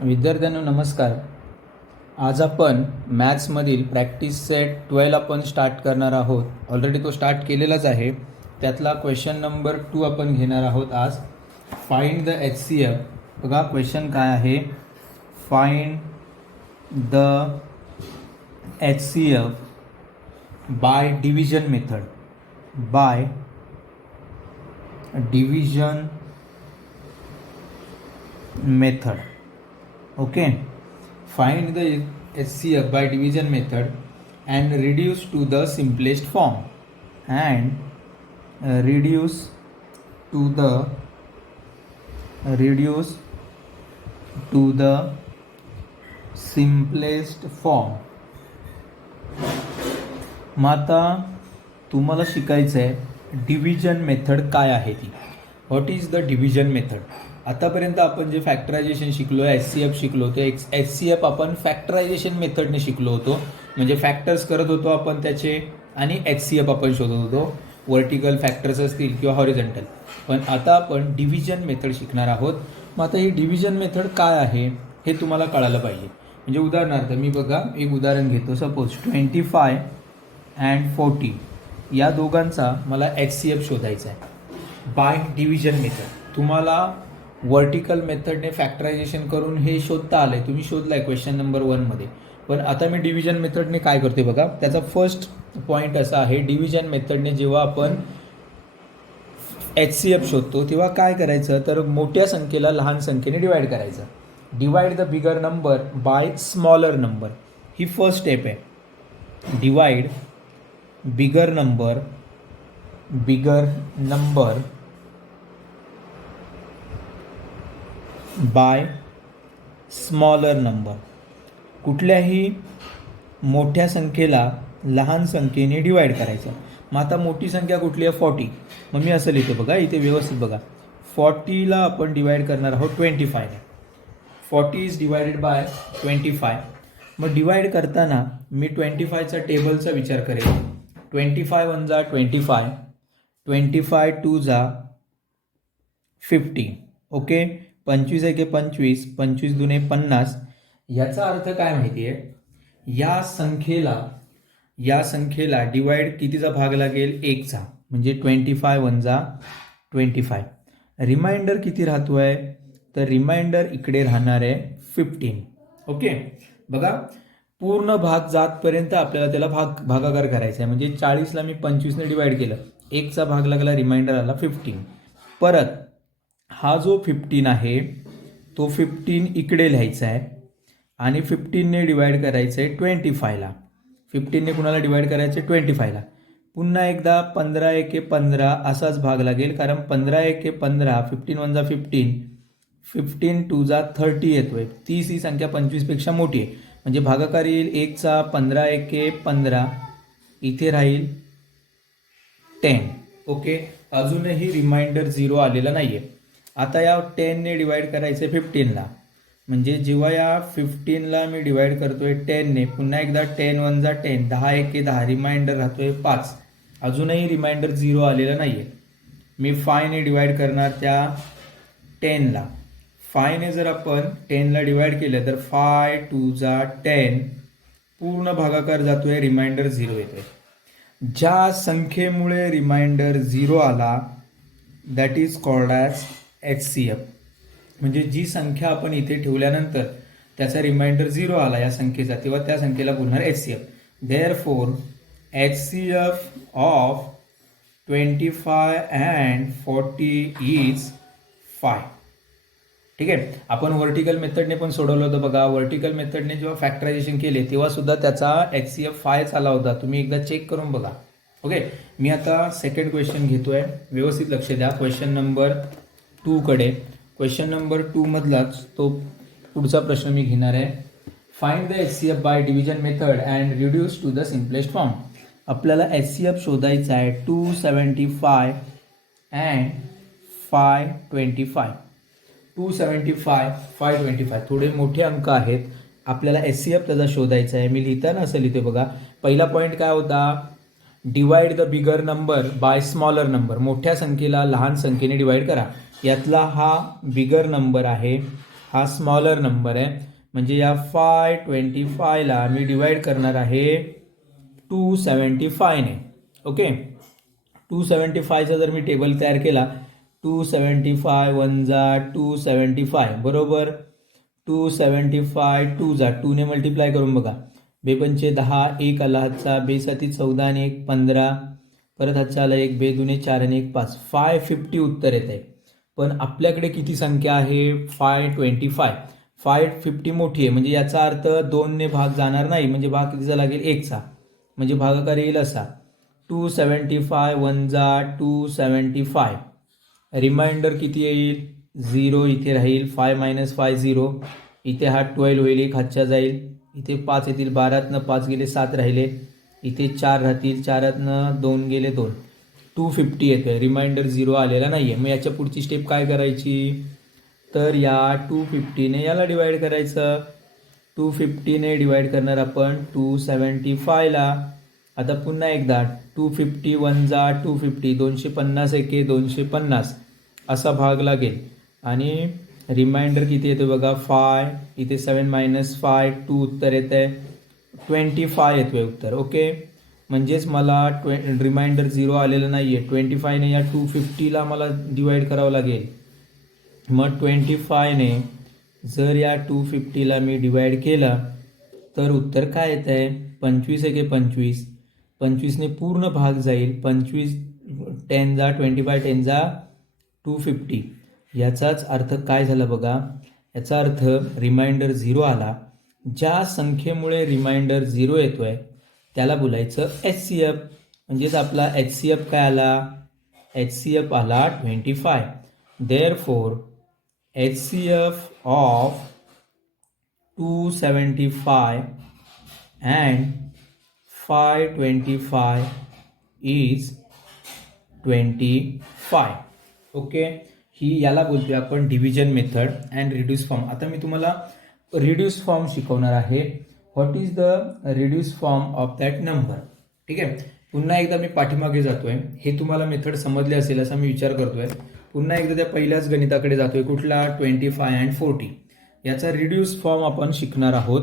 विद्यार्थ्यांनो नमस्कार. आज आपण मॅथ्समधील प्रॅक्टिस सेट 12 आपण स्टार्ट करणार आहोत. ऑलरेडी तो स्टार्ट केलेलाच आहे. त्यातला क्वेश्चन नंबर 2 आपण घेणार आहोत आज. Find the HCF. बघा क्वेश्चन काय आहे. Find the HCF by division method. By division method. Okay, find the HCF by division method and reduce to the simplest form. Reduce to the simplest form. मग आता तुम्हाला शिकायचं आहे division method काय आहे ती. What is the division method. आतापर्यंत आपण जे फॅक्टरायझेशन शिकलो, HCF शिकलो, ते HCF आपण फॅक्टरायझेशन मेथडने शिकलो होतो. म्हणजे फॅक्टर्स करत होतो आपण त्याचे आणि HCF आपण शोधत होतो. व्हर्टिकल फॅक्टर्स असतील किंवा हॉरिझॉन्टल. पण आता आपण डिव्हिजन मेथड शिकणार आहोत. मग आता ही डिव्हिजन मेथड काय आहे हे तुम्हाला कळायला पाहिजे. म्हणजे उदाहरणार्थ मी बघा एक उदाहरण घेतो. सपोज 25 अँड 40 या दोघांचा मला HCF शोधायचा आहे बाय डिव्हिजन मेथड. तुम्हाला व्हर्टिकल मेथडने फॅक्टरायझेशन करून हे शोधता आलं आहे, तुम्ही शोधलं आहे क्वेश्चन नंबर 1मध्ये. पण आता मी डिव्हिजन मेथडने काय करते बघा. त्याचा फर्स्ट पॉईंट असा आहे, डिव्हिजन मेथडने जेव्हा आपण HCF शोधतो तेव्हा काय करायचं तर मोठ्या संख्येला लहान संख्येने डिवाईड करायचं. Divide the bigger number by smaller number ही फर्स्ट स्टेप आहे. Divide bigger number by smaller number. कुठल्याही मोठ्या संख्येला लहान संख्येने डिवाईड करायचं. मग आता मोठी संख्या कुठली आहे 40. मग मी असं लिहितो बघा, इथे व्यवस्थित बघा. 40ला आपण डिवाईड करणार आहोत 25ने. 40 इज डिवायडेड बाय 25. मग डिवाईड करताना मी 25चा टेबलचा विचार करेल. 25 1 जा 25, 25 2 जा 50. ओके, 25 1 25, 25 2 50. याचा अर्थ काय माहिती आहे, या संख्येला डिवाइड कितीचा भाग लागेल 1चा. म्हणजे 25 1 जा 25. रिमाइंडर किती राहतोय तर रिमाइंडर इकडे राहणार आहे 15. ओके बघा, पूर्ण भाग जातपर्यंत आपल्याला त्याला भागाकार करायचा आहे. म्हणजे 40ला मी 25ने डिवाइड केलं, 1चा भाग लागला, रिमाइंडर आला 15. परत हा जो 15 आहे तो 15 इकडे लिहायचा आहे आणि 15ने डिवाइड करायचं आहे 25ला. 15ने कुणाला डिवाइड करायचं आहे 25ला. पुन्हा एकदा 15 1 15 असाच भाग लागेल, कारण 15 1 15, 15 1 जा 15, 15 2 जा 30 येतोय. 30 ही संख्या 25पेक्षा मोठी आहे. म्हणजे भागाकार येईल 1चा, 15 1 15, इथे राहील 10. ओके, अजूनही रिमाइंडर 0 आलेला नाही आहे. आता या 10ने डिवाइड करायचं आहे 15ला. म्हणजे जेव्हा या 15ला मी डिवाइड करतोय 10ने, पुन्हा एकदा 10 1 जा 10, 10 1 10, रिमाइंडर राहतोय 5. अजूनही रिमाइंडर 0 आलेला नाही आहे. मी 5ने डिवाइड करणार त्या 10ला. 5ने जर आपण 10ला डिवाइड केलं तर 5 2 जा 10, पूर्ण भागाकार जातोय, रिमाइंडर 0 येतोय. ज्या संख्येमुळे रिमाइंडर 0 आला that is called as HCF. म्हणजे जी संख्या आपण इथे ठेवल्यानंतर त्याचा रिमाइंडर 0 आला या संख्येचा, तेव्हा त्या संख्येला बोलणार HCF. Therefore HCF of 25 and 40 is 5. ठीक आहे. आपण व्हर्टिकल मेथडने पण सोडवलं होतं बघा. व्हर्टिकल मेथडने जेव्हा फॅक्टरायझेशन केले तेव्हा सुद्धा त्याचा HCF 5 आला होता. तुम्ही एकदा चेक करून बघा. ओके, मी आता सेकंड क्वेश्चन घेतोय, व्यवस्थित लक्ष द्या. क्वेश्चन नंबर 2 कडे. क्वेश्चन नंबर 2 मधलाच तो पुढचा प्रश्न मी घेणार आहे. Find the HCF by division method and reduce to the simplest form. आपल्याला HCF शोधायचा आहे 275 अँड 525. 275 525 थोडे मोठे अंक आहेत. आपल्याला HCF त्याचा शोधायचा आहे. मी लिहिताना असं लिहिते बघा. पहिला पॉईंट काय होता, divide the bigger number by smaller number. मोठ्या संख्येला लहान संख्येने डिवाइड करा. यातला हा बिगर नंबर आहे, हा स्मॉलर नंबर आहे, म्हणजे या 525ला मी डिवाइड करणार आहे 275 ने. ओके, 275चा जर मी टेबल तयार केला, 275 वन जा 275 बरोबर, 275 टू जा 2 ने मल्टिप्लाय करून बघा, बेपंचे 10, एक आला हातचा, बेसाती 14 आणि 1 15, परत हातचा आला 1, बे दुने 4 आणि 1 5, 550 उत्तर येत आहे. पण आपल्याकडे किती संख्या आहे? 525. 550 मोठी आहे, म्हणजे याचा अर्थ 2 ने भाग जाणार नाही, म्हणजे भाग कितीचा लागेल? 1चा, म्हणजे भागाकार येईल असा 275 वन जा 275. रिमाइंडर किती येईल? 0 इथे राहील, 5 मायनस 5 0, इथे हा 12 होईल, एक हातच्या जाईल, इथे 5 येतील, 12तनं 5 गेले 7 राहिले, इथे 4 राहतील, 4तनं 2 गेले 2, 250 येतोय. रिमाइंडर 0 आलेला नाही आहे. मग याच्या पुढची स्टेप काय करायची? तर या 250ने याला डिवाइड करायचं. 250ने डिवाइड करणार आपण 275ला. आता पुन्हा एकदा 250 वन जा 250, 250 एके 250 असा भाग लागेल. आणि रिमाइंडर किती येतो बघा? 5, इथे 7 मायनस 5 2 उत्तर येत आहे 25 येतोय उत्तर. ओके, म्हणजेच मला रिमाइंडर 0 आलेलं नाही आहे. 25ने या 250ला मला डिवाइड करावं लागेल. मग 25ने जर या 250ला मी डिवाइड केलं तर उत्तर काय येत आहे? 25 एके 25, 25ने पूर्ण भाग जाईल, 25 10 जा 25 10 जा 250. याचाच अर्थ काय झाला बघा? याचा अर्थ रिमाइंडर 0 आला. ज्या संख्येमुळे रिमाइंडर 0 येतोय त्याला बोलायचं HCF. म्हणजेच आपला HCF काय आला? HCF आला 25. Therefore HCF of 275 and 525 is 25. Okay, ही याला बोलतोय आपण division method and reduce form. आता मी तुम्हाला रिड्यूस फॉर्म शिकवणार आहे. What is the reduce form of that number? ठीक आहे, पुन्हा एकदा मी पाठीमागे जातोय. हे तुम्हाला मेथड समजले असेल असा मी विचार करतोय. पुन्हा एकदा त्या पहिल्याच गणिताकडे जातोय. कुठला? 25 अँड 40. याचा रिड्यूस फॉर्म आपण शिकणार आहोत.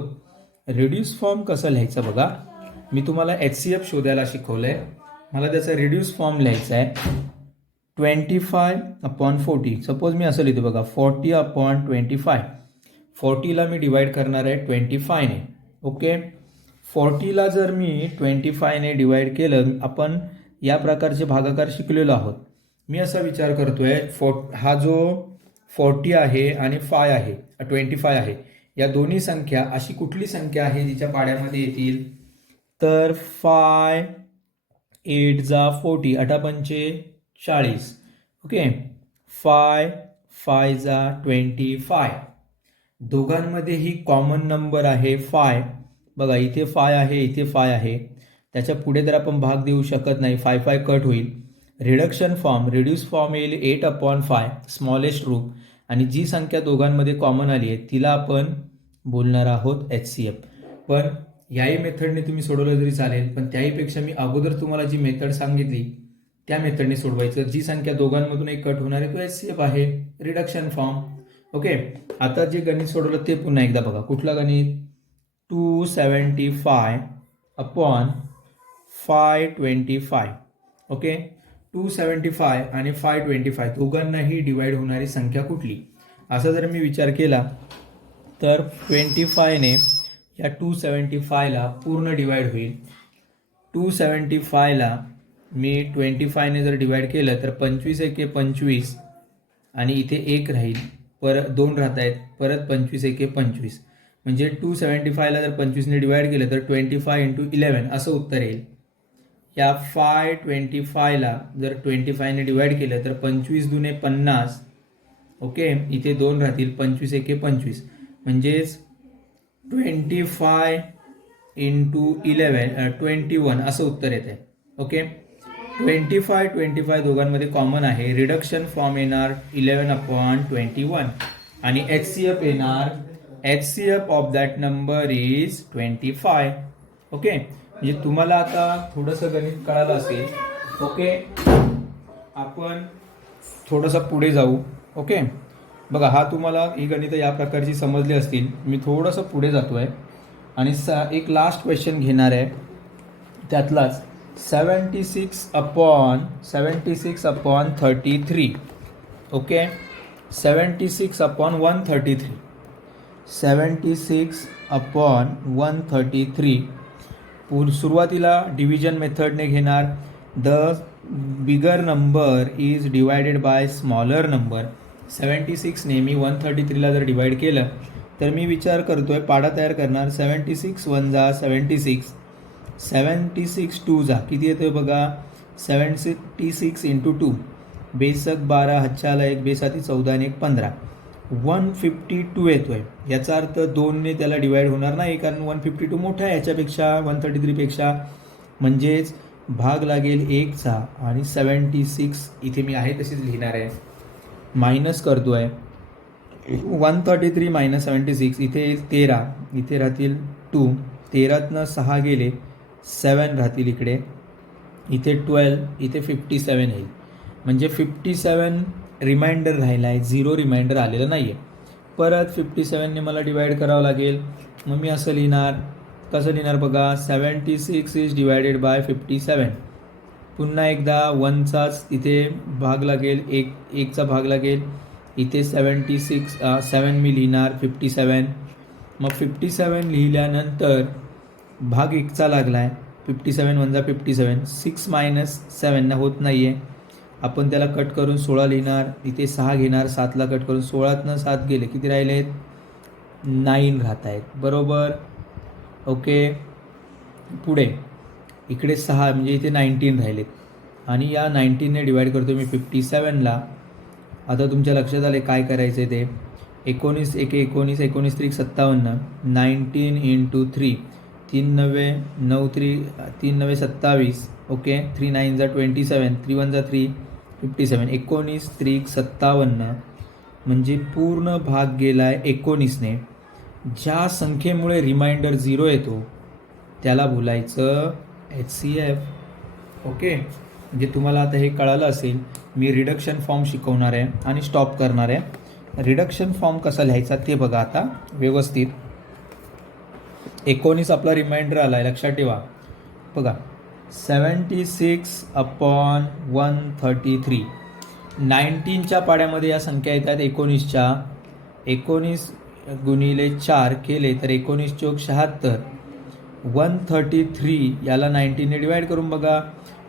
रिड्यूस फॉर्म कसं लिहायचं बघा. मी तुम्हाला HCF शोधायला शिकवलंय, मला त्याचा रिड्यूस फॉर्म लिहायचा आहे. 25/40. सपोज मी असं लिहितो बघा, 40/25. 40ला मी डिवाइड करणार आहे 25ने. ओके, 40ला जर मी 25ने डिवाइड केलं, आपण या प्रकारचे भागाकार शिकलेलो आहोत. मी असा विचार करतोय, हा जो 40 आहे आणि 25 आहे, या दोन्ही संख्या अशी कुठली संख्या आहे जिच्या पाड्यामध्ये येतील? तर 5 8 जा 40, 8 पंचे 40. ओके, 5 5 जा 25. दोघांमध्येही कॉमन नंबर आहे 5. बघा, इथे 5 आहे, इथे 5 आहे, त्याच्या पुढे तर आपण भाग देऊ शकत नाही, 5 कट होईल. रिडक्शन फॉर्म, रिड्यूस फॉर्म येईल 8/5 स्मॉलेस्ट रूट, आणि जी संख्या दोघांमध्ये कॉमन आली आहे तिला आपण बोलणार आहोत HCF. पण याही मेथडने तुम्ही सोडवलं तरी चालेल, पण त्याहीपेक्षा मी अगोदर तुम्हाला जी मेथड सांगितली त्या मेथडने सोडवायचं. जी संख्या दोघांमधून एक कट होणार आहे तो HCF आहे, रिडक्शन फॉर्म. ओके, आता जे गणित सोडवलं ते पुन्हा एकदा बघा. कुठलं गणित? 275/525. ओके, 275 आणि 525 दोघांनाही डिवाइड होणारी संख्या कुठली? असा जर मी विचार केला तर 25ने या 275ला पूर्ण डिवाइड होईल. 275ला मी 25ने जर डिवाइड केलं तर 25 एके 25, आणि इथे 1 राहील, परत 2 राहत आहेत, परत 25 एके 25. म्हणजे 275ला जर 25ने डिवाइड केलं तर 25 × 11 असं उत्तर येईल. या 525ला जर 25ने डिवाइड केलं तर 25 दुने 50. ओके, इथे 2 राहतील, 25 एके 25, म्हणजेच 25 × 11 21 असं उत्तर येते. ओके, 25 दोघांमध्ये कॉमन आहे. रिडक्शन फॉर्म येणार 11/21 आणि HCF येणार, HCF of that number is 25. Okay, म्हणजे तुम्हाला आता थोडंसं गणित कळालं असेल. ओके, आपण थोडंसं पुढे जाऊ. ओके, बघा हा तुम्हाला ही गणितं या प्रकारची समजली असतील. मी थोडंसं पुढे जातो आहे आणि एक लास्ट क्वेश्चन घेणार आहे त्यातलाच 76/33. ओके 76/133. 76/133 सुरुवातीला डिव्हिजन मेथडने घेणार. The bigger number is divided by smaller number. 76ने मी 133ला जर डिवाइड केलं तर मी विचार करतोय पाडा तयार करणार. 76 1 जा 76, 76 2 जा किती येतोय बघा 76 × 2 बेसक 12 हच्छाला 1 बेसाती 14 आणि 1 15 152 येतोय. याचा अर्थ 2ने त्याला डिवाइड होणार नाही कारण 152 मोठा आहे याच्यापेक्षा 133 पेक्षा. म्हणजेच भाग लागेल 1चा आणि 76 इथे मी आहे तशीच लिहिणार आहे. मायनस करतो आहे 133 - 76 इथे येईल 13, इथे राहतील 2, 13तनं 6 गेले 7 राहतील इकडे, इथे 12, इथे 57 येईल. म्हणजे 57 रिमाइंडर राहिला आहे, 0 रिमाइंडर आलेलं नाही आहे. परत 57ने मला डिवाइड करावं लागेल. मग मी असं लिहिणार. कसं लिहिणार बघा 76 इज डिवायडेड बाय 57. पुन्हा एकदा 1चाच इथे भाग लागेल, 1चा भाग लागेल. इथे 7 मी लिहिणार 57. मग 57 लिहिल्यानंतर भाग 1चा लागला आहे. 57 1 जा 57, 6 - 7 होत नाही आहे. आपण त्याला कट करून 16 लिहिणार. इथे 6 घेणार, 7ला कट करून 16तनं 7 गेले किती राहिले आहेत 9 राहत आहेत. बरोबर. ओके पुढे इकडे 6 म्हणजे इथे 19 राहिलेत आणि या 19ने डिवाइड करतो मी 57ला. आता तुमच्या लक्षात आले काय करायचं आहे ते. 19 1 19, 19 3 57, 19 × 3, 3 9 9 3 3 9 27. ओके 3 9 जा 27, 3 1 जा 3 57, 19 3 57. म्हणजे पूर्ण भाग गेला आहे 19ने. ज्या संख्येमुळे रिमाइंडर 0 येतो त्याला बोलायचं HCF. ओके म्हणजे तुम्हाला आता हे कळालं असेल. मी रिडक्शन फॉर्म शिकवणार आहे आणि स्टॉप करणार आहे. रिडक्शन फॉर्म कसा लिहायचा ते बघा आता व्यवस्थित. 19 आपला रिमाइंडर आला आहे लक्षात ठेवा. बघा 76/133. 19च्या पाड्यामध्ये या संख्या येतात 19च्या. 19 गुणिले 4 केले तर 19 चोक 76. 133 याला 19ने डिवाइड करून बघा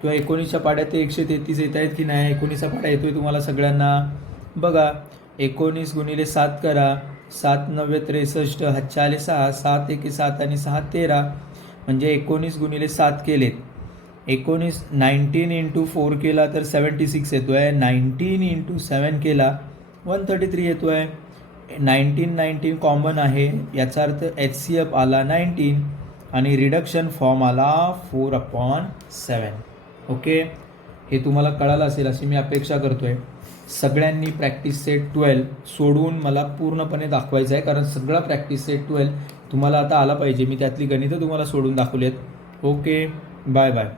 किंवा 19च्या पाड्यात ते 133 येत आहेत की नाही. 19चा पाडा येतोय तुम्हाला सगळ्यांना बघा. 19 गुणिले 7 करा. 7 9 63 हच्छाले 6, 7 1 7 आणि 6 13. म्हणजे 19 गुणिले 7 केलेत. 19 × 4 केला तर 76 येतो आहे. 19 × 7 केला 133 येतो आहे. 19 कॉमन आहे याचा अर्थ HCF आला 19 आणि रिडक्शन फॉर्म आला 4/7. ओके हे तुम्हाला कळालं असेल अशी मी अपेक्षा करतो आहे. सगळ्यांनी प्रॅक्टिस सेट 12 सोडवून मला पूर्णपणे दाखवायचं आहे कारण सगळा प्रॅक्टिस सेट 12 तुम्हाला आता आला पाहिजे. मी त्यातली गणितं तुम्हाला सोडून दाखवली आहेत. Okay bye bye.